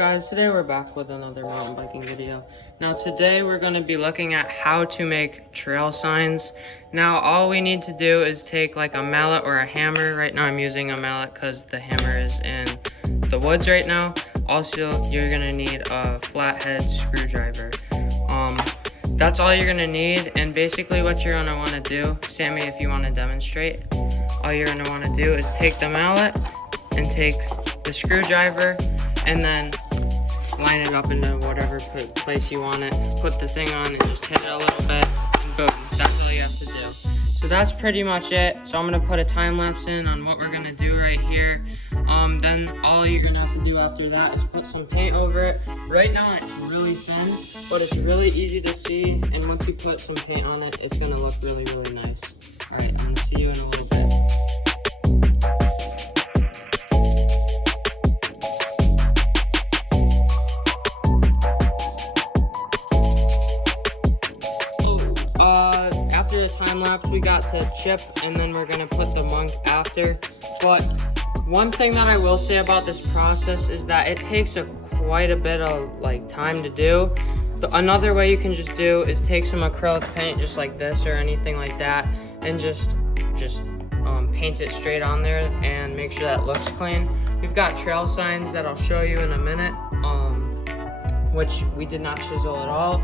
guys? Today we're back with another mountain biking video. Now today we're going to be looking at how to make trail signs. Now all we need to do is take like a mallet or a hammer. Right now I'm using a mallet because the hammer is in the woods right now. Also you're going to need a flathead screwdriver. That's all you're going to need, and basically what you're going to want to do, Sammy, if you want to demonstrate, all you're going to want to do is take the mallet and take the screwdriver and then line it up into whatever place you want it. Put the thing on and just hit it a little bit, and boom, that's all you have to do. So that's pretty much it. So I'm gonna put a time lapse in on what we're gonna do right here. Then all you're gonna have to do after that is put some paint over it. Right now it's really thin, but it's really easy to see, and once you put some paint on it, it's gonna look really, really nice. All right, I'm gonna see you in a little bit. After the time lapse, we got to chip, and then we're gonna put the monk after. But one thing that I will say about this process is that it takes quite a bit of time to do. Another way you can just do is take some acrylic paint, just like this or anything like that, and just paint it straight on there and make sure that it looks clean. We've got trail signs that I'll show you in a minute, which we did not chisel at all.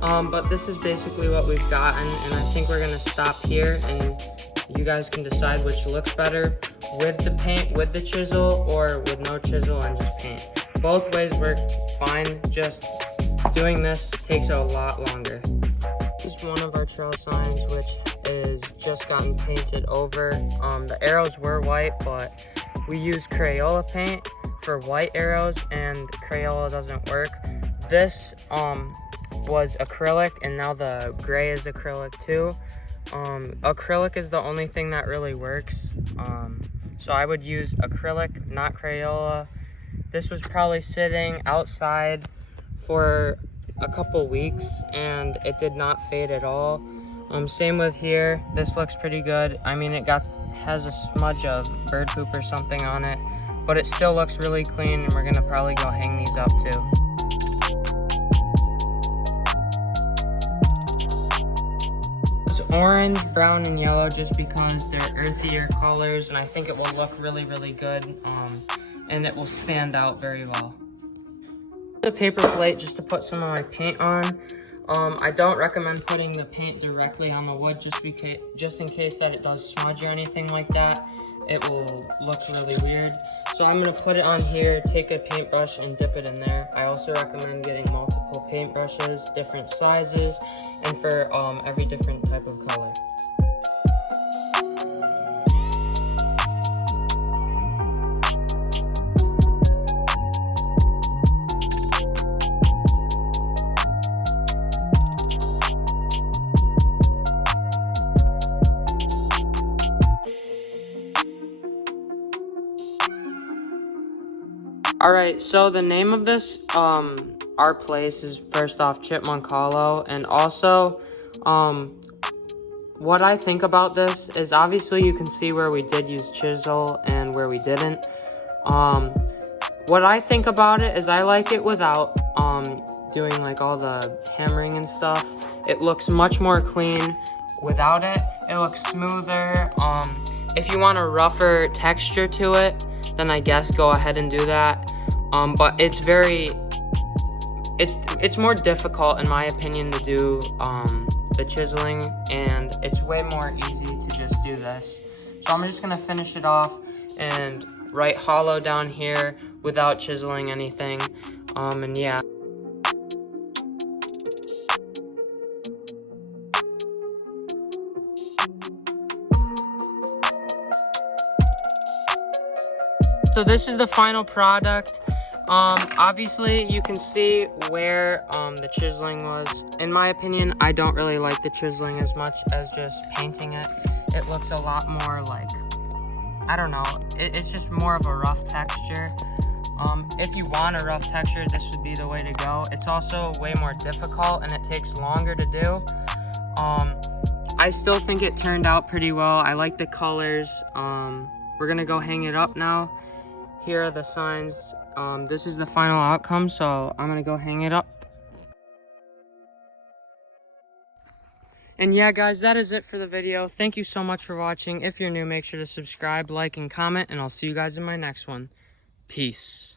But this is basically what we've gotten, and I think we're gonna stop here and you guys can decide which looks better, with the paint, with the chisel, or with no chisel and just paint. Both ways work fine, just doing this takes a lot longer. This is one of our trail signs, which is just gotten painted over. The arrows were white, but we used Crayola paint for white arrows, and Crayola doesn't work. This was acrylic, and now the gray is acrylic too. Acrylic is the only thing that really works, so I would use acrylic, not Crayola. This was probably sitting outside for a couple weeks and it did not fade at all. Same with here. This looks pretty good. I mean, has a smudge of bird poop or something on it, but it still looks really clean, and we're gonna probably go hang these up too. Orange, brown, and yellow just because they're earthier colors, and I think it will look really, really good, and it will stand out very well. The paper plate just to put some of my paint on. I don't recommend putting the paint directly on the wood just in case that it does smudge or anything like that. It will look really weird. So I'm gonna put it on here, take a paintbrush and dip it in there. I also recommend getting multiple paintbrushes, different sizes, and for every different type of color. Alright, so the name of this, our place is first off Chipmunk Hollow, and also, what I think about this is obviously you can see where we did use chisel and where we didn't. What I think about it is I like it without, doing all the hammering and stuff. It looks much more clean without it. It looks smoother. If you want a rougher texture to it, then I guess go ahead and do that. But it's more difficult in my opinion to do the chiseling, and it's way more easy to just do this. So I'm just gonna finish it off and write hollow down here without chiseling anything, and yeah. So this is the final product. Obviously you can see where the chiseling was. In my opinion, I don't really like the chiseling as much as just painting it. It looks a lot more I don't know, it's just more of a rough texture. If you want a rough texture, this would be the way to go. It's also way more difficult and it takes longer to do. I still think it turned out pretty well. I like the colors. We're gonna go hang it up now. Here are the signs. This is the final outcome, so I'm gonna go hang it up. And yeah, guys, that is it for the video. Thank you so much for watching. If you're new, make sure to subscribe, like, and comment, and I'll see you guys in my next one. Peace.